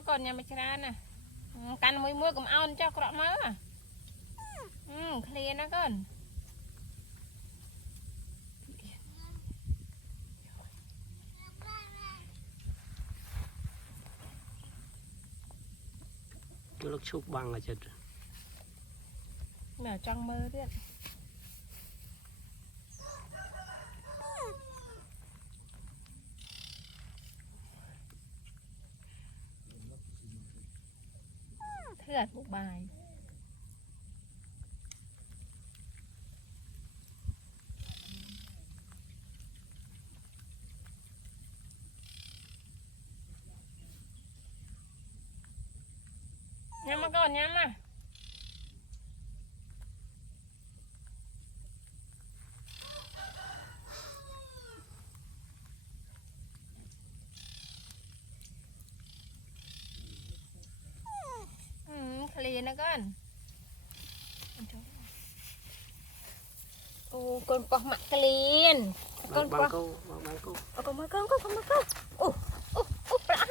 มาก่อนยังไม่ชนะน่ะกันมวยมวยกับเอาเจ้ากระมาเคลียร์นะก่อนลูกชุบบังอาจจะแมวจังมือด้วยเถื่อนบุกบายย้ำมาก่อนย้ำมาเคลียร์นะก่อนโอ้คนปอกหมักเคลียนคนปอกคนมาก่อนคนมาก่อนโอ้ปลาใ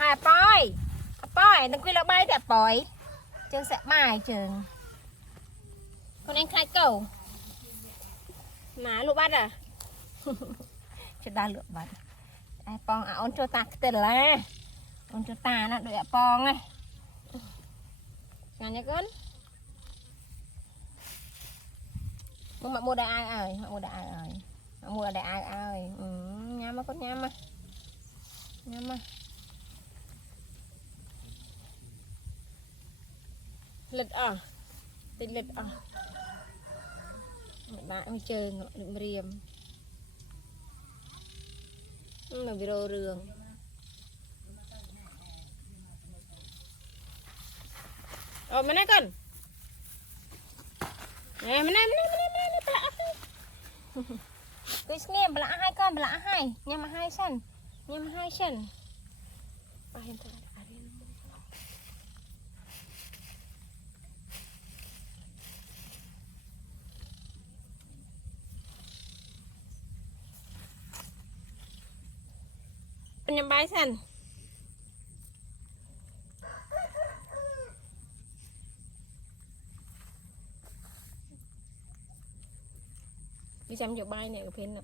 ห้ปล่อยตั้งคุยละใบแต่ปล่อยเจิงแสบไม้เจิงคนเองใครเก่าหมาลูกบัดอ่ะจะได้ลูกบัดไอ้ปองเอาโจตาเต็มเลยเอาโจตาน่ะโดยปองไงงานนี้ก่อนมึงมาmua đại ai ơi mua đại ai ơi mua đại ai ơi nhắm mà con nhắm mà lịch tên lịch bạn mới chơi ngọn riềm mà video rường mà này con nè mà này bả cái nghe bả hai con bả hai nhà mà hai sen nhầm bài sen đi xem chỗ bay này ở bên nào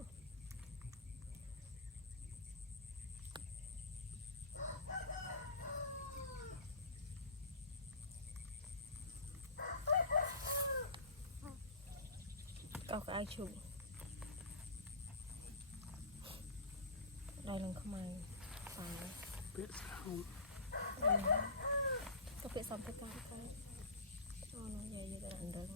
có ai chụp đây là không ai biết sao có biết xong cái nó vậy vậy là anh đừng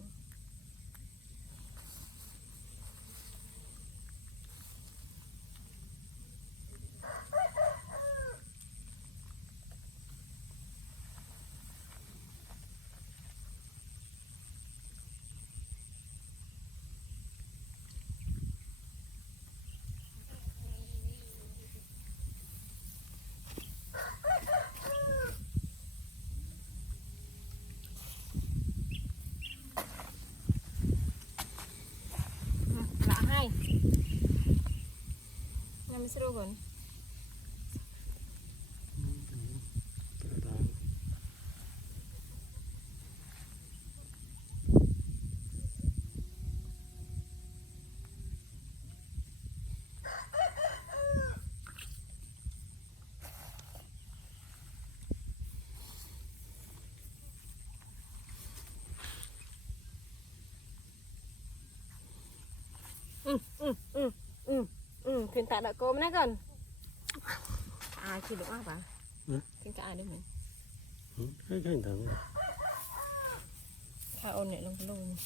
seru kan khuyên tạ đợi cô mới gần ai chỉ được apa khuyên tạ ai đấy mình cái thằng khai ôn này lông lông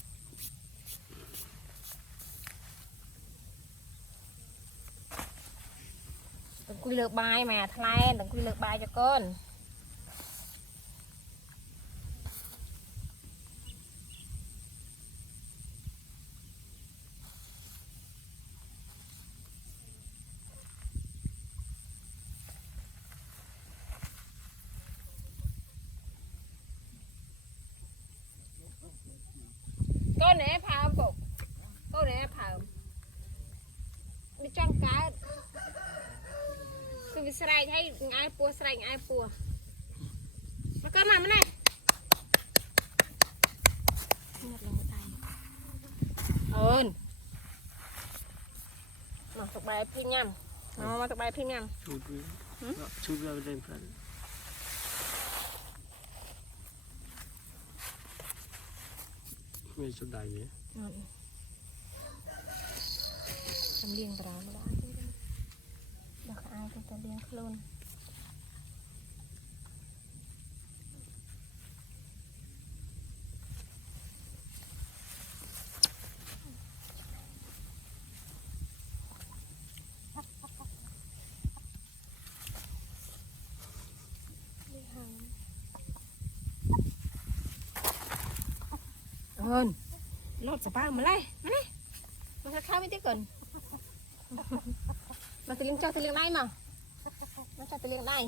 đừng quy lược bài mà thay đừng quy lược bài cho con con này phao phục con này phao đi trong cái วิสไรให้ไอ้ปัวสไรไอ้ปัวมาก็มาไม่ได้เงียบลงไปมาตกใบพริ้งยำมาตกใบพริ้งยำ ชุดเราเล่นกันไม่สุดใดเนี่ย ทำเลี้ยงปลาไม่ได้ดอกอายก็จะเลี้ยงโคลนรถสปามาเลยมาข้าวไม่ได้ก่อนมาตีเลี้ยงจอกตีเลี้ยงได้มาจอกตีเลี้ยงได้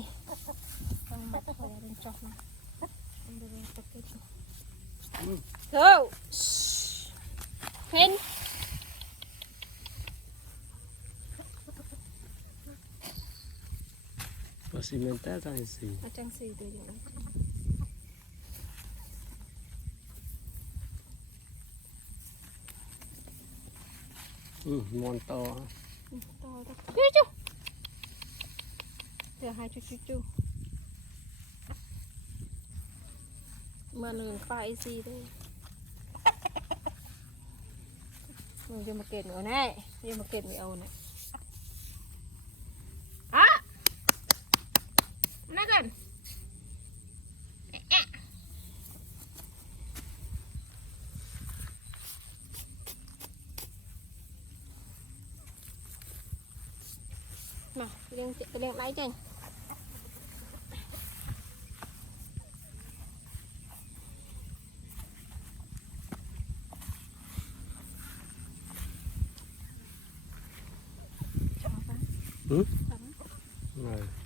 ต้องมาคอยเลี้ยงจอกมาต้องดูเลี้ยงจอกกันเฮ้ยเห็นภาษีเมนเตอร์ทางสี อาจารย์สีตัวอย่างนี้มอนต่อ ต่อจุ๊เดี๋ยวให้จุ๊มาหนึ่งไฟสีด้วยมึงจะมาเก็บเหรอแน่จะมาเก็บไม่เอาเนี่ยนั่นกันมาเลี้ยงได้จังไม่